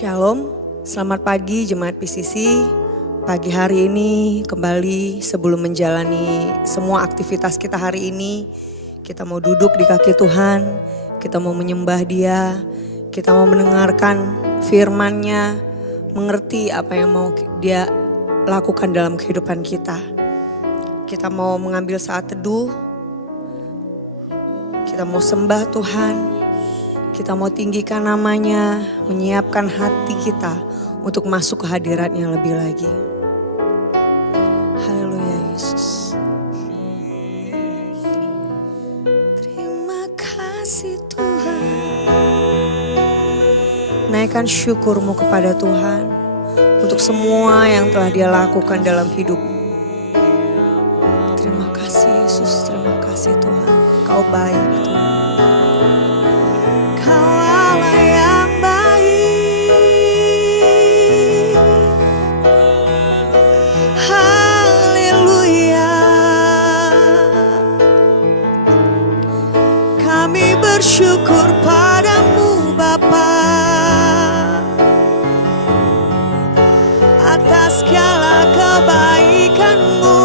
Shalom, selamat pagi Jemaat PCC. Pagi hari ini kembali sebelum menjalani semua aktivitas kita hari ini, kita mau duduk di kaki Tuhan, kita mau menyembah Dia, kita mau mendengarkan firman-Nya, mengerti apa yang mau Dia lakukan dalam kehidupan kita. Kita mau mengambil saat teduh, kita mau sembah Tuhan, kita mau tinggikan namanya, menyiapkan hati kita untuk masuk ke hadirat-Nya lebih lagi. Haleluya Yesus. Terima kasih Tuhan. Naikkan syukurmu kepada Tuhan untuk semua yang telah Dia lakukan dalam hidupmu. Terima kasih Yesus, terima kasih Tuhan. Kau baik Tuhan. Bersyukur padamu Bapa atas segala kebaikan-Mu.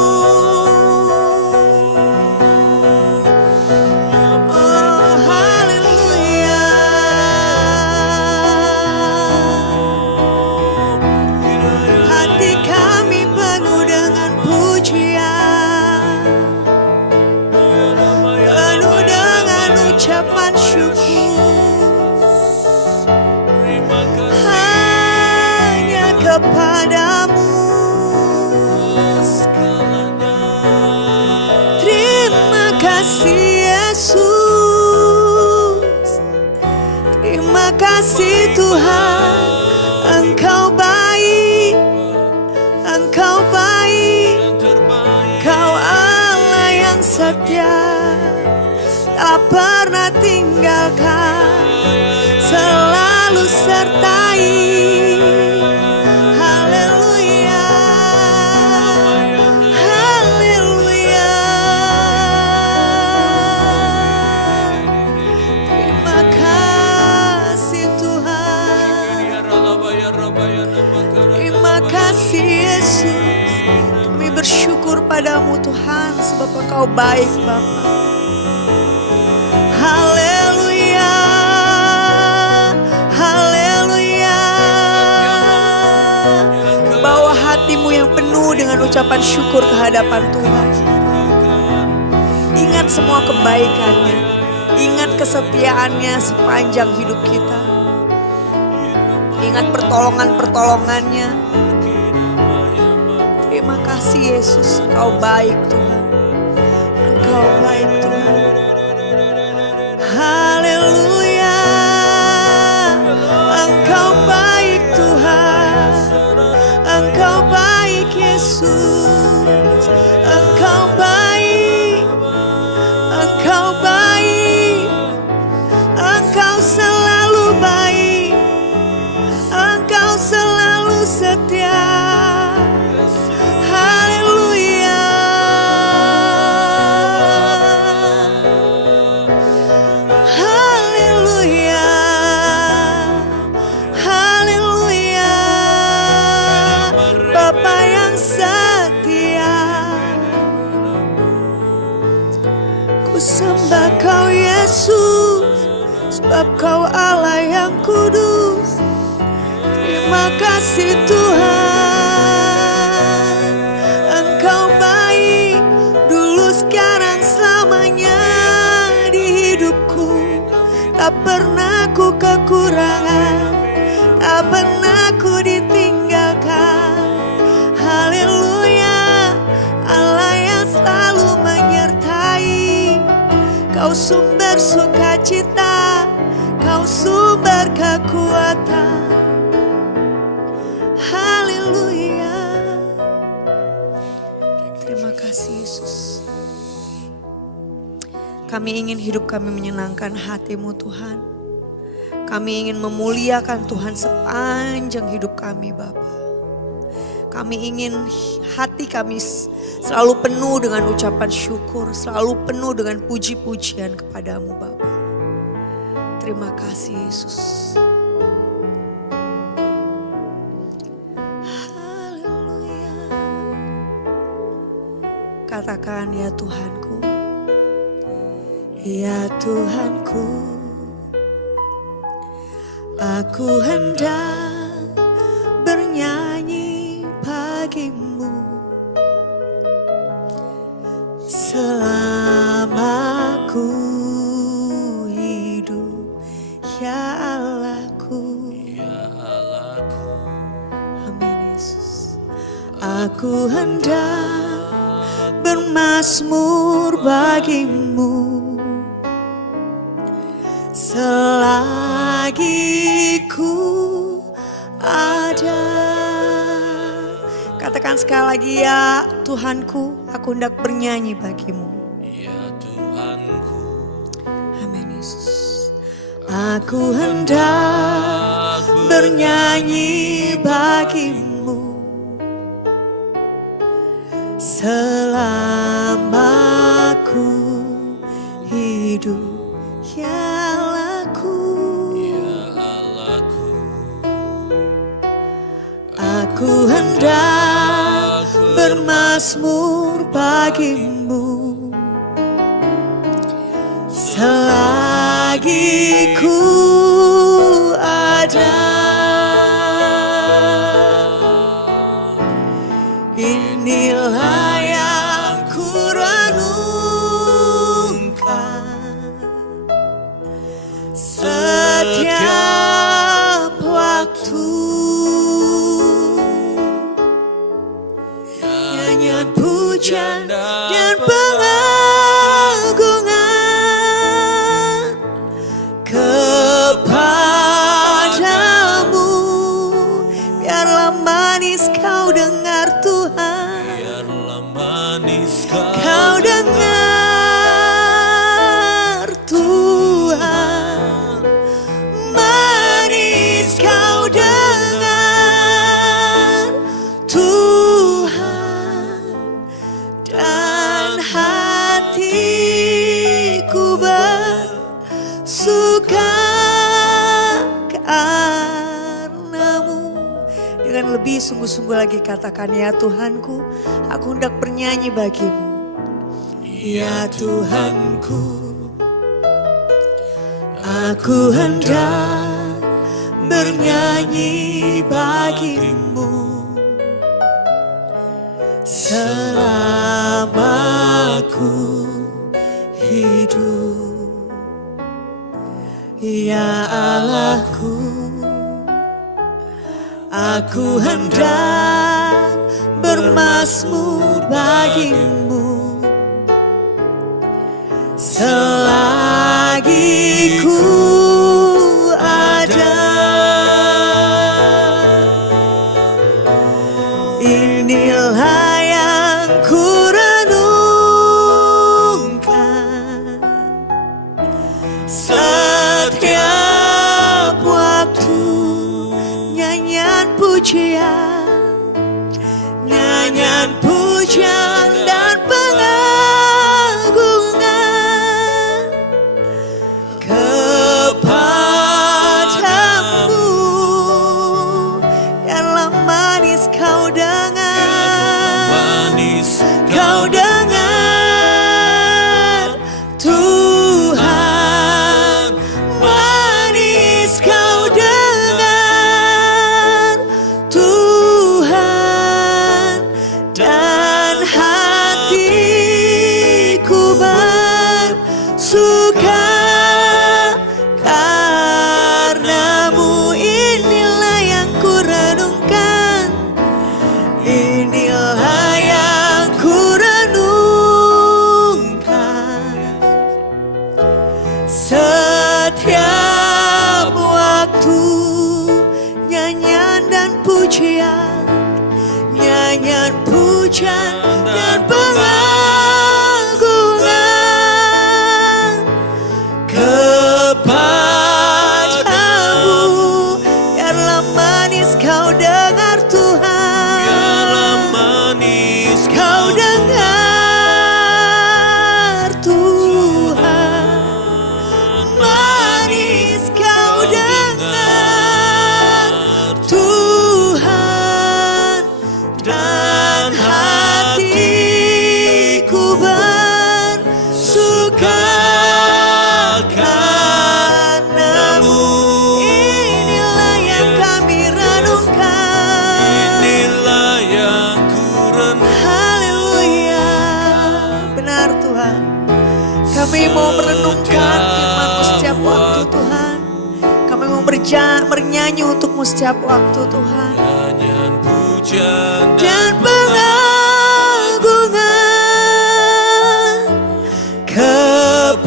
Oh haleluya. Hati kami penuh dengan pujian, penuh dengan ucapan syukur. Kepadamu terima kasih Yesus, terima kasih Tuhan. Engkau baik, Engkau baik, Kau Allah yang setia, tak pernah tinggalkan, selalu sertai. Bersyukur padamu Tuhan sebab Engkau baik Bapa. Haleluya, haleluya. Bawa hatimu yang penuh dengan ucapan syukur ke hadapan Tuhan. Ingat semua kebaikan-Nya, ingat kesetiaan-Nya sepanjang hidup kita. Ingat pertolongan-pertolongan-Nya. Terima kasih Yesus, Engkau baik Tuhan. Engkau baik Tuhan. Haleluya. Engkau baik Tuhan. Engkau baik Yesus. Engkau baik. Engkau baik. Engkau selalu baik. Engkau selalu setia. Sembah Kau Yesus, sebab Kau Allah yang kudus. Terima kasih Tuhan, Engkau baik dulu, sekarang, selamanya di hidupku. Tak pernah ku kekurangan, tak pernah ku ditinggalkan. Haleluya, Allah yang selalu menyertai. Kau sumber sukacita, Kau sumber kekuatan. Haleluya. Terima kasih Yesus. Kami ingin hidup kami menyenangkan hati-Mu Tuhan. Kami ingin memuliakan Tuhan sepanjang hidup kami Bapa. Kami ingin hati kami selalu penuh dengan ucapan syukur, selalu penuh dengan puji-pujian kepadamu Bapa. Terima kasih Yesus. katakan ya Tuhanku. Ya Tuhanku, aku hendak bernyanyi bagimu selama ku hidup, ya Allahku. Amin Yesus. Aku hendak bermazmur bagimu selagi ku ada. Katakan sekali lagi, ya Tuhanku, aku hendak bernyanyi bagimu. Ya Tuhanku, Amin Yesus. Aku hendak bernyanyi bagimu selama ku hidup, ya aku hendak bermazmur bagimu selagi ku ada. Inilah yang ku renungkan setiap waktu. Pujian dan pengagungan kepadamu. Biarlah manis kau dengar Tuhan. biarlah manis Kau dengar Tuhan. Manis kau dengar Tuhan. Dan hatiku bersuka karenamu. Dengan lebih sungguh-sungguh lagi katakan, ya Tuhanku, aku hendak bernyanyi bagimu. Ya Tuhanku, aku hendak bernyanyi bagimu selama ku hidup, ya Allahku. Aku hendak bermazmur bagimu selagi ku ada. Inilah yang ku renungkan setiap waktu. Nyanyian pujian dan pengagungan kepadamu. Biarlah manis kau dengar, kau dengar Tuhan. Manis kau dengar Tuhan. Dan hatiku bersuka karenamu. Inilah yang ku renungkan, inilah yang ku renungkan setiap waktu. Nyanyian dan pujian, nyanyian pujian dan pengagungan kepadamu. Biarlah manis kau dengar Tuhan. biarlah manis Kau dengar Tuhan. Manis kau dengar Tuhan. Dan hati Kami mau merenungkan firman-Mu setiap waktu Tuhan. Kami mau bernyanyi untuk-Mu setiap waktu Tuhan. Nyanyian pujian Dan pengagungan kepadamu.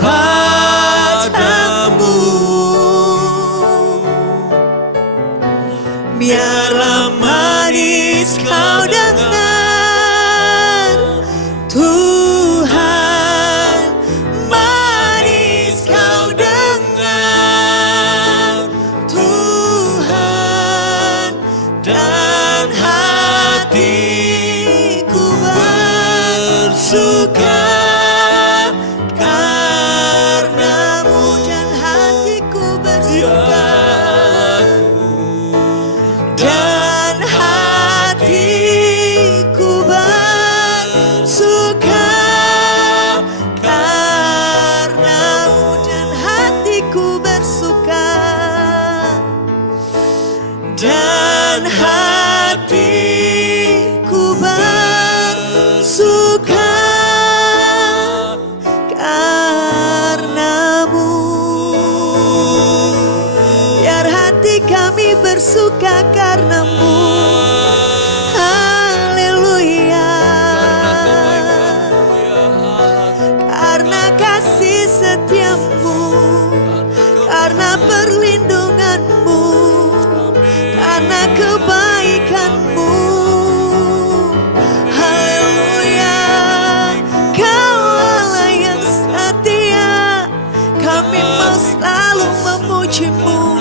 Biarlah manis kau dengar Tuhan, manis kau dengar Tuhan, dan hatiku bersuka karenamu, dan hatiku bersuka. Dan hatiku bersuka karenamu, dan hatiku bersuka, dan hatiku bersuka karenamu. Biar hati kami bersuka karenamu. Haleluya. Karena kasih setiamu, karena perlindunganmu, karena kebaikanmu. Haleluya. Kau Allah yang setia. Kami mau selalu memuji-Mu.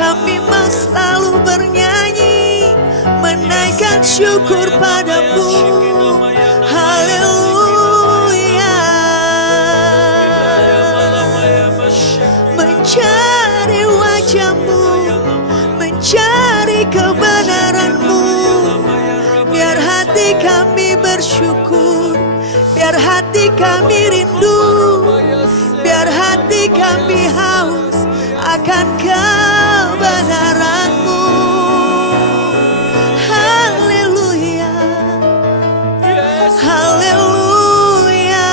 Kami mau selalu bernyanyi, menaikkan syukur padamu. Haleluya. Mencari wajah-Mu, mencari kebenaran-Mu. Biar hati kami bersyukur, biar hati kami rindu, biar hati kami haus akan kebenaran-Mu. Haleluya. Haleluya.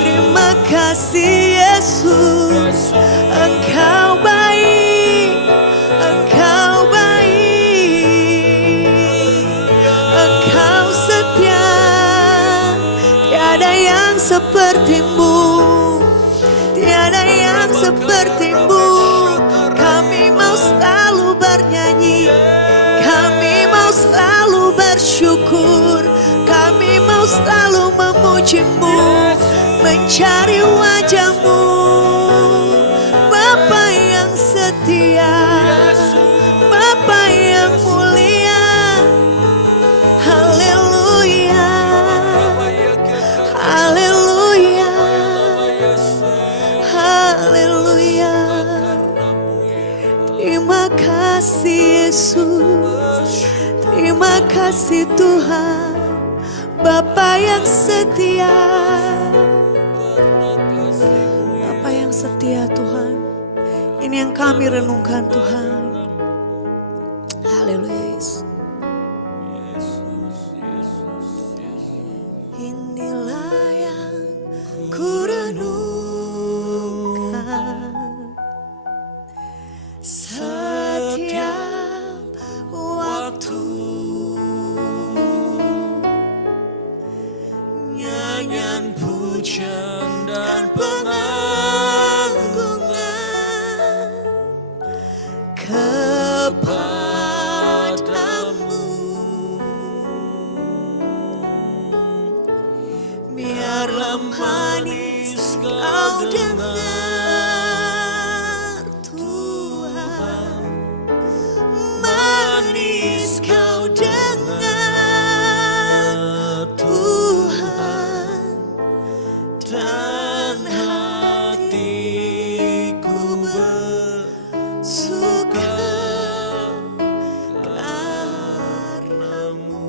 Terima kasih Yesus. Engkau baik, Engkau baik, Engkau setia. Tiada yang seperti-Mu, tiada yang seperti-Mu. Kami mau selalu bernyanyi, kami mau selalu bersyukur, kami mau selalu memuji-Mu, mencari wajah-Mu. Bapa yang setia, Bapa yang mulia. Haleluya. Haleluya. Haleluya. Terima kasih Yesus. Terima kasih Tuhan. Bapa yang setia. Bapa yang setia Tuhan. Ini yang kami renungkan Tuhan. Haleluya Yesus. Inilah yang ku renungkan setiap waktu. Nyanyian pujian dan pengagungan kepadamu. Biarlah manis kau dengar Tuhan, manis kau dengar Tuhan, dan hatiku bersuka karenamu.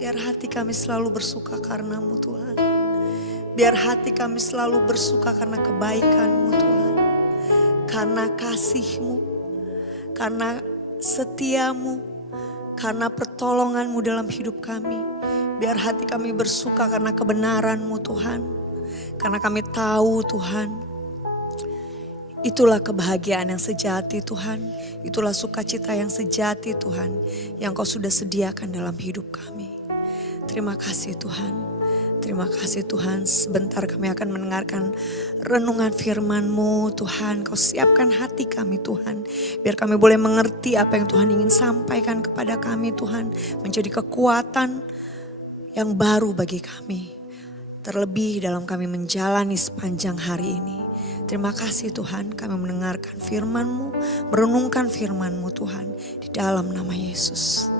Biar hati kami selalu bersuka karena-Mu Tuhan. Biar hati kami selalu bersuka karena kebaikan-Mu Tuhan. Karena kasih-Mu, karena setia-Mu, karena pertolongan-Mu dalam hidup kami. Biar hati kami bersuka karena kebenaran-Mu Tuhan. Karena kami tahu Tuhan, itulah kebahagiaan yang sejati Tuhan. Itulah sukacita yang sejati Tuhan, yang Kau sudah sediakan dalam hidup kami. Terima kasih Tuhan. Terima kasih Tuhan. Sebentar kami akan mendengarkan renungan firman-Mu Tuhan. Kau siapkan hati kami Tuhan. Biar kami boleh mengerti apa yang Tuhan ingin sampaikan kepada kami Tuhan. Menjadi kekuatan yang baru bagi kami. Terlebih dalam kami menjalani sepanjang hari ini. Terima kasih Tuhan, kami mendengarkan firman-Mu, merenungkan firman-Mu Tuhan. Di dalam nama Yesus.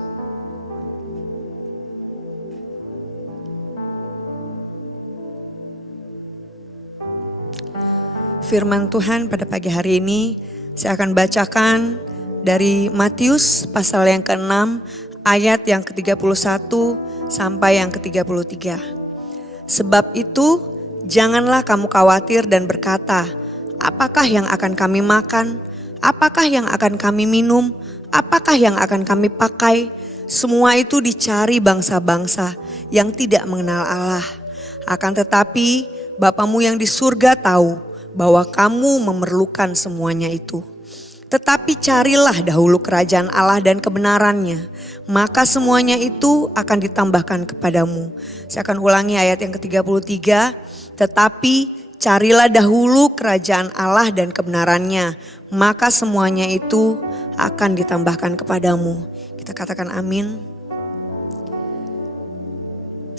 Firman Tuhan pada pagi hari ini saya akan bacakan dari Matius pasal yang ke-6 ayat yang ke-31 sampai yang ke-33. Sebab itu janganlah kamu khawatir dan berkata, apakah yang akan kami makan? Apakah yang akan kami minum? Apakah yang akan kami pakai? Semua itu dicari bangsa-bangsa yang tidak mengenal Allah. Akan tetapi Bapamu yang di surga tahu bahwa kamu memerlukan semuanya itu. Tetapi carilah dahulu kerajaan Allah dan kebenarannya, maka semuanya itu akan ditambahkan kepadamu. Saya akan ulangi ayat yang ke-33. Tetapi carilah dahulu kerajaan Allah dan kebenarannya, maka semuanya itu akan ditambahkan kepadamu. Kita katakan amin.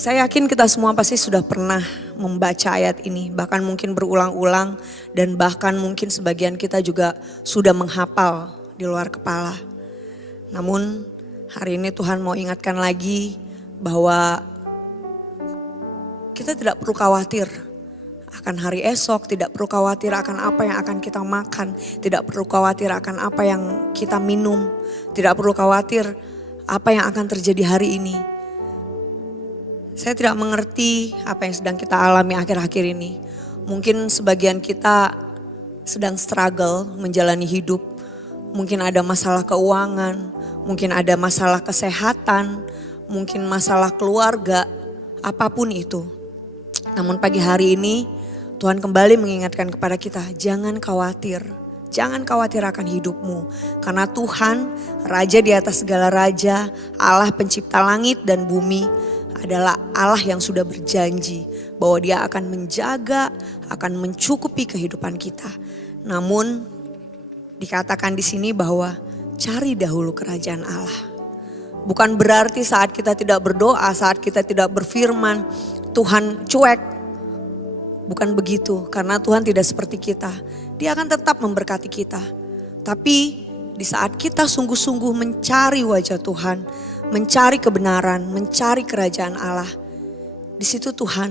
Saya yakin kita semua pasti sudah pernah membaca ayat ini, bahkan mungkin berulang-ulang dan bahkan mungkin sebagian kita juga sudah menghafal di luar kepala. Namun hari ini Tuhan mau ingatkan lagi bahwa kita tidak perlu khawatir akan hari esok, tidak perlu khawatir akan apa yang akan kita makan, tidak perlu khawatir akan apa yang kita minum, tidak perlu khawatir apa yang akan terjadi hari ini. Saya tidak mengerti apa yang sedang kita alami akhir-akhir ini. Mungkin sebagian kita sedang struggle menjalani hidup. Mungkin ada masalah keuangan, mungkin ada masalah kesehatan, mungkin masalah keluarga, apapun itu. Namun pagi hari ini Tuhan kembali mengingatkan kepada kita, jangan khawatir. Jangan khawatir akan hidupmu. Karena Tuhan, Raja di atas segala raja, Allah pencipta langit dan bumi, adalah Allah yang sudah berjanji bahwa Dia akan menjaga, akan mencukupi kehidupan kita. Namun dikatakan di sini bahwa cari dahulu kerajaan Allah. Bukan berarti saat kita tidak berdoa, saat kita tidak berfirman, Tuhan cuek. Bukan begitu, karena Tuhan tidak seperti kita. Dia akan tetap memberkati kita. Tapi di saat kita sungguh-sungguh mencari wajah Tuhan, mencari kebenaran, mencari kerajaan Allah, di situ Tuhan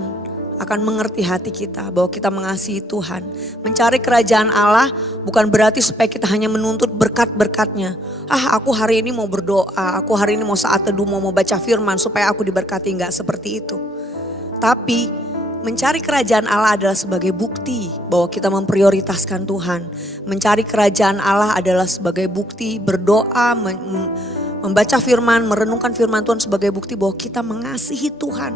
akan mengerti hati kita bahwa kita mengasihi Tuhan. Mencari kerajaan Allah bukan berarti supaya kita hanya menuntut berkat-berkatnya. Aku hari ini mau berdoa, aku hari ini mau saat teduh, mau baca firman supaya aku diberkati. Enggak seperti itu. Tapi mencari kerajaan Allah adalah sebagai bukti bahwa kita memprioritaskan Tuhan. Mencari kerajaan Allah adalah sebagai bukti berdoa, membaca firman, merenungkan firman Tuhan sebagai bukti bahwa kita mengasihi Tuhan.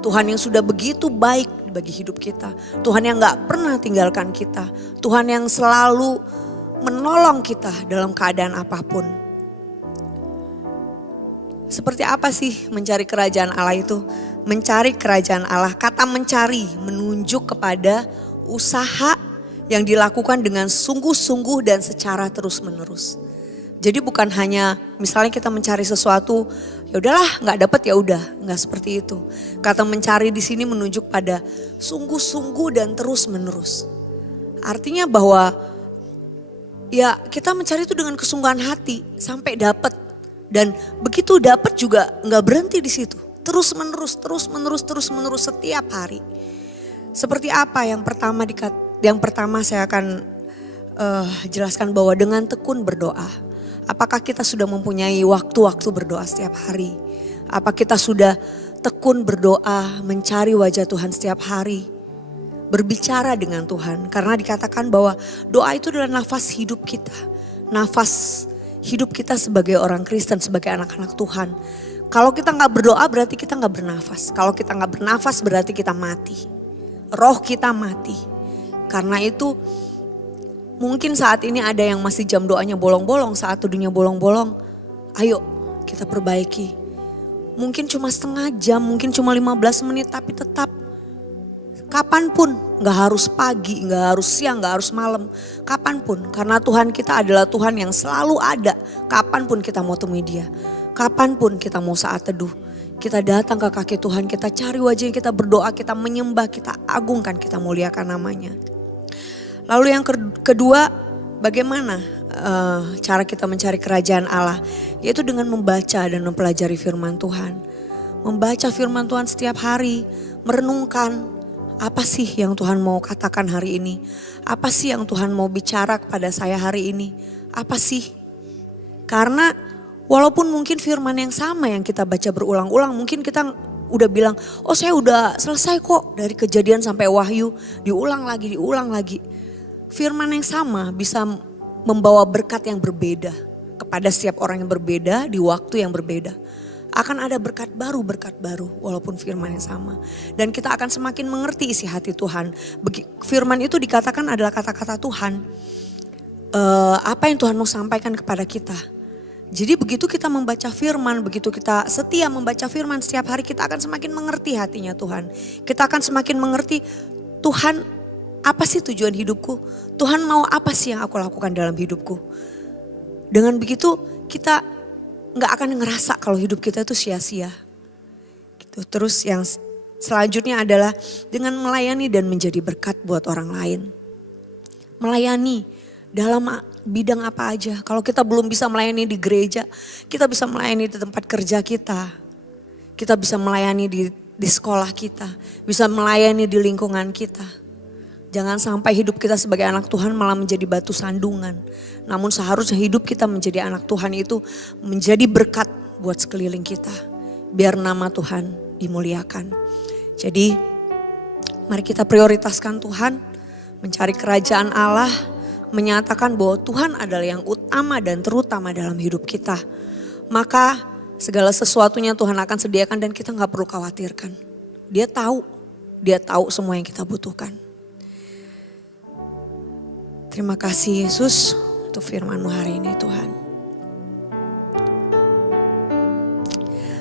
Tuhan yang sudah begitu baik bagi hidup kita. Tuhan yang gak pernah tinggalkan kita. Tuhan yang selalu menolong kita dalam keadaan apapun. Seperti apa sih mencari kerajaan Allah itu? Mencari kerajaan Allah, kata mencari menunjuk kepada usaha yang dilakukan dengan sungguh-sungguh dan secara terus-menerus. Jadi bukan hanya misalnya kita mencari sesuatu, ya udahlah nggak dapat ya udah, nggak seperti itu. Kata mencari di sini menunjuk pada sungguh-sungguh dan terus-menerus. Artinya bahwa ya kita mencari itu dengan kesungguhan hati sampai dapat, dan begitu dapat juga nggak berhenti di situ. Terus-menerus setiap hari. Seperti apa yang pertama saya akan jelaskan bahwa dengan tekun berdoa. Apakah kita sudah mempunyai waktu-waktu berdoa setiap hari? Apa kita sudah tekun berdoa, mencari wajah Tuhan setiap hari? Berbicara dengan Tuhan. Karena dikatakan bahwa doa itu adalah nafas hidup kita. Nafas hidup kita sebagai orang Kristen, sebagai anak-anak Tuhan. Kalau kita nggak berdoa berarti kita nggak bernafas. Kalau kita nggak bernafas berarti kita mati. Roh kita mati. Karena itu mungkin saat ini ada yang masih jam doanya bolong-bolong, saat teduhnya bolong-bolong. Ayo kita perbaiki. Mungkin cuma setengah jam, mungkin cuma 15 menit, tapi tetap kapanpun, gak harus pagi, gak harus siang, gak harus malam, kapanpun. Karena Tuhan kita adalah Tuhan yang selalu ada, kapanpun kita mau temui Dia. Kapanpun kita mau saat teduh, kita datang ke kaki Tuhan, kita cari wajahnya, kita berdoa, kita menyembah, kita agungkan, kita muliakan namanya. Lalu yang kedua, bagaimana cara kita mencari kerajaan Allah? Yaitu dengan membaca dan mempelajari firman Tuhan. Membaca firman Tuhan setiap hari, merenungkan apa sih yang Tuhan mau katakan hari ini? Apa sih yang Tuhan mau bicara kepada saya hari ini? Apa sih? Karena walaupun mungkin firman yang sama yang kita baca berulang-ulang, mungkin kita udah bilang, oh saya udah selesai kok dari Kejadian sampai Wahyu, diulang lagi. Firman yang sama bisa membawa berkat yang berbeda kepada setiap orang yang berbeda di waktu yang berbeda. Akan ada berkat baru walaupun firman yang sama. Dan kita akan semakin mengerti isi hati Tuhan. Firman itu dikatakan adalah kata-kata Tuhan. Apa yang Tuhan mau sampaikan kepada kita. Jadi begitu kita membaca firman, begitu kita setia membaca firman setiap hari, kita akan semakin mengerti hatinya Tuhan. Kita akan semakin mengerti Tuhan, apa sih tujuan hidupku? Tuhan mau apa sih yang aku lakukan dalam hidupku? Dengan begitu kita gak akan ngerasa kalau hidup kita itu sia-sia. Gitu. Terus yang selanjutnya adalah dengan melayani dan menjadi berkat buat orang lain. Melayani dalam bidang apa aja. Kalau kita belum bisa melayani di gereja, kita bisa melayani di tempat kerja kita. Kita bisa melayani di sekolah kita, bisa melayani di lingkungan kita. Jangan sampai hidup kita sebagai anak Tuhan malah menjadi batu sandungan. Namun seharusnya hidup kita menjadi anak Tuhan itu menjadi berkat buat sekeliling kita. Biar nama Tuhan dimuliakan. Jadi mari kita prioritaskan Tuhan, mencari kerajaan Allah, menyatakan bahwa Tuhan adalah yang utama dan terutama dalam hidup kita. Maka segala sesuatunya Tuhan akan sediakan dan kita gak perlu khawatirkan. Dia tahu semua yang kita butuhkan. Terima kasih Yesus untuk firman-Mu hari ini Tuhan.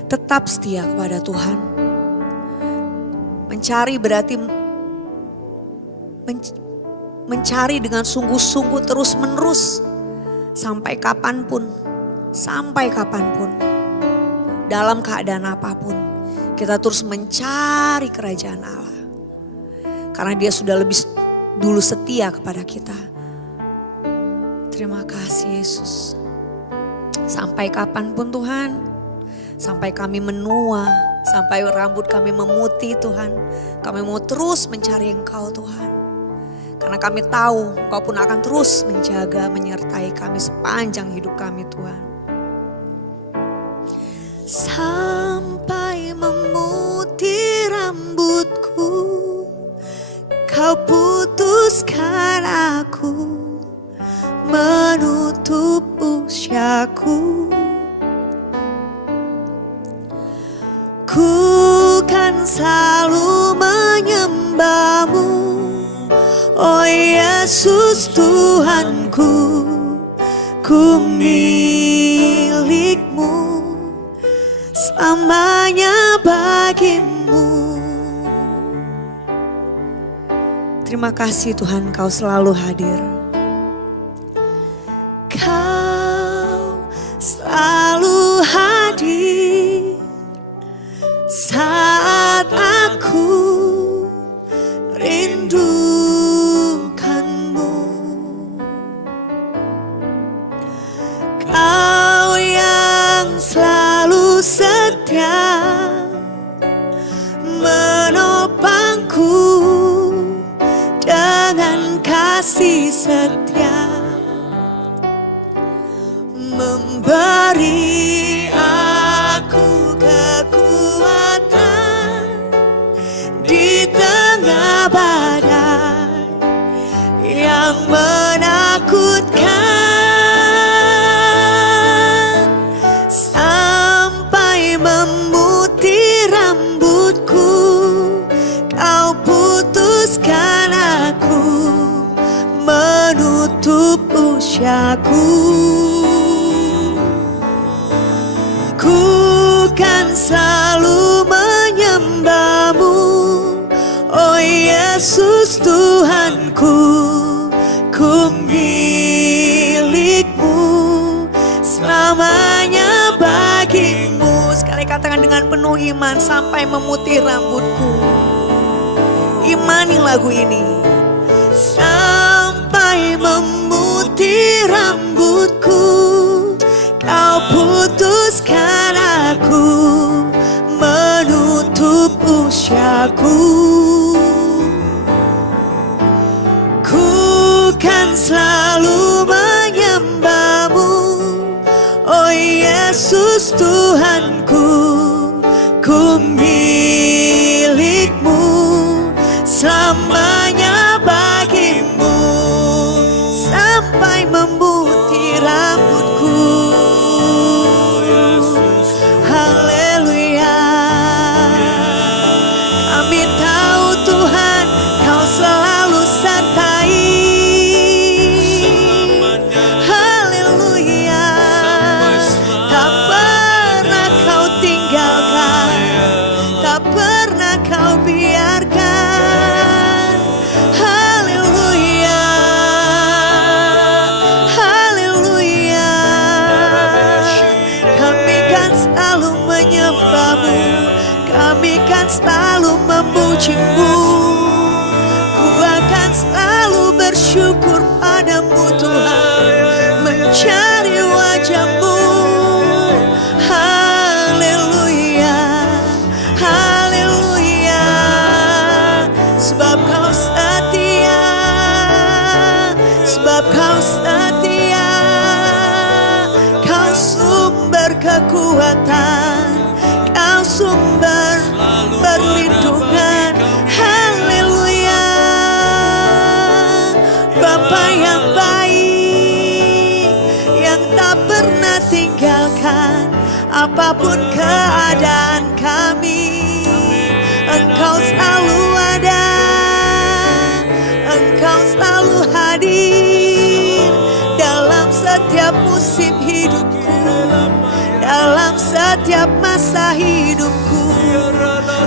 Tetap setia kepada Tuhan. Mencari berarti mencari dengan sungguh-sungguh terus menerus. Sampai kapanpun. Dalam keadaan apapun. Kita terus mencari kerajaan Allah. Karena Dia sudah lebih dulu setia kepada kita. Terima kasih Yesus. Sampai kapanpun Tuhan. Sampai kami menua. Sampai rambut kami memutih Tuhan. Kami mau terus mencari Engkau Tuhan. Karena kami tahu Engkau pun akan terus menjaga, menyertai kami sepanjang hidup kami Tuhan. Sampai memutih rambutku, Kau putuskan aku menutup usiaku. Ku kan selalu menyembah-Mu, oh Yesus Tuhanku. Ku milik-Mu, selamanya bagi-Mu. Terima kasih Tuhan, Kau selalu hadir. Kau selalu hadir saat aku rindukan-Mu. Kau yang selalu setia menopangku dengan kasih setia, memberi aku kekuatan di tengah badai yang menakutkan, sampai menutup usiaku. Ku kan selalu menyembah-Mu, oh Yesus Tuhanku. Ku milik-Mu, selamanya bagi-Mu. Sekali katakan dengan penuh iman, sampai memutih rambutku. Imani lagu ini. Sampai memutih rambutku, Kau putuskan aku menutup usiaku. Ku kan selalu menyembah-Mu, oh Yesus Tuhanku. Ku milik-Mu, selamanya bagi-Mu, sampai memutih rambutku. Haleluya. Kami tahu Tuhan, Kau selalu sertai. Haleluya. Tak pernah Kau tinggalkan, tak pernah Kau biarkan. Haleluya. Haleluya. Kami kan selalu menyembah-Mu, kami kan selalu memuji-Mu. Ku akan selalu bersyukur padamu Tuhan, mencari wajah-Mu. Haleluya. Haleluya. Sebab Kau setia, sebab Kau setia. Kau sumber kekuatan, Kau sumber perlindungan. Haleluya. Bapa yang baik, yang tak pernah tinggalkan apapun keadaan kami. Engkau selalu ada, Engkau selalu hadir dalam setiap musim hidupku, dalam setiap masa hidupku.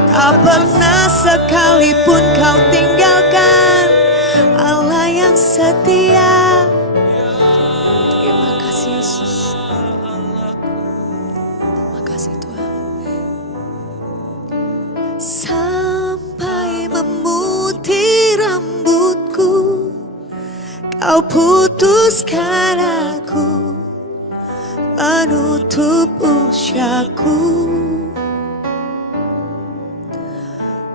Tak pernah sekalipun Kau tinggalkan, Allah yang setia. Terima kasih Yesus. Terima kasih Tuhan. Sampai memutih rambutku, Kau putuskan aku menutup usiaku.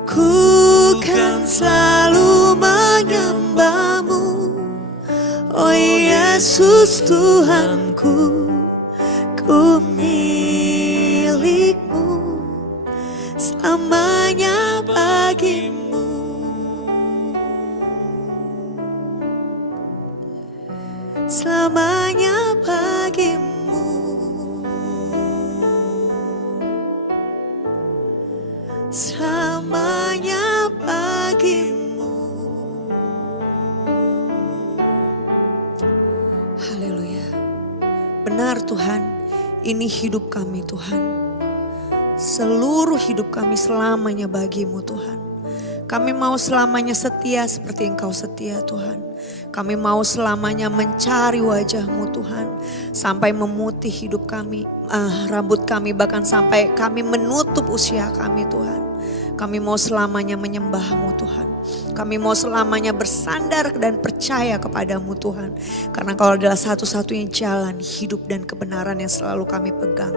Ku kan selalu menyembah-Mu, oh Yesus Tuhanku. Ku milik-Mu, selamanya bagi-Mu. Selamanya bagi-Mu. Selamanya bagi-Mu. Haleluya. Benar Tuhan, ini hidup kami Tuhan. Seluruh hidup kami selamanya bagi-Mu Tuhan. Kami mau selamanya setia seperti Engkau setia Tuhan. Kami mau selamanya mencari wajah-Mu Tuhan. Sampai memutih hidup kami, rambut kami, bahkan sampai kami menutup usia kami Tuhan. Kami mau selamanya menyembah-Mu Tuhan. Kami mau selamanya bersandar dan percaya kepada-Mu Tuhan. Karena Kau adalah satu-satunya jalan hidup dan kebenaran yang selalu kami pegang.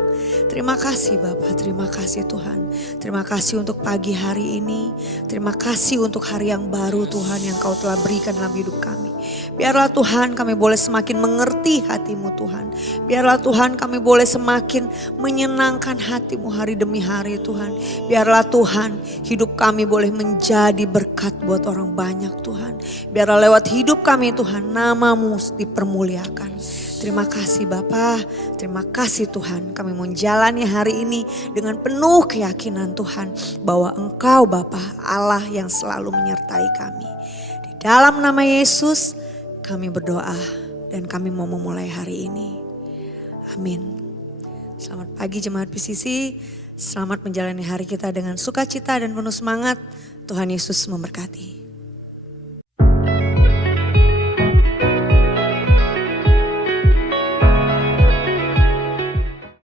Terima kasih Bapa, terima kasih Tuhan. Terima kasih untuk pagi hari ini. Terima kasih untuk hari yang baru Tuhan yang Kau telah berikan dalam hidup kami. Biarlah Tuhan kami boleh semakin mengerti hati-Mu Tuhan. Biarlah Tuhan kami boleh semakin menyenangkan hati-Mu hari demi hari Tuhan. Biarlah Tuhan hidup kami boleh menjadi berkat buat orang banyak Tuhan. Biarlah lewat hidup kami Tuhan nama-Mu dipermuliakan. Terima kasih Bapa, terima kasih Tuhan. Kami menjalani hari ini dengan penuh keyakinan Tuhan bahwa Engkau Bapa Allah yang selalu menyertai kami. Di dalam nama Yesus kami berdoa dan kami mau memulai hari ini. Amin. Selamat pagi jemaat PCC, selamat menjalani hari kita dengan sukacita dan penuh semangat. Tuhan Yesus memberkati.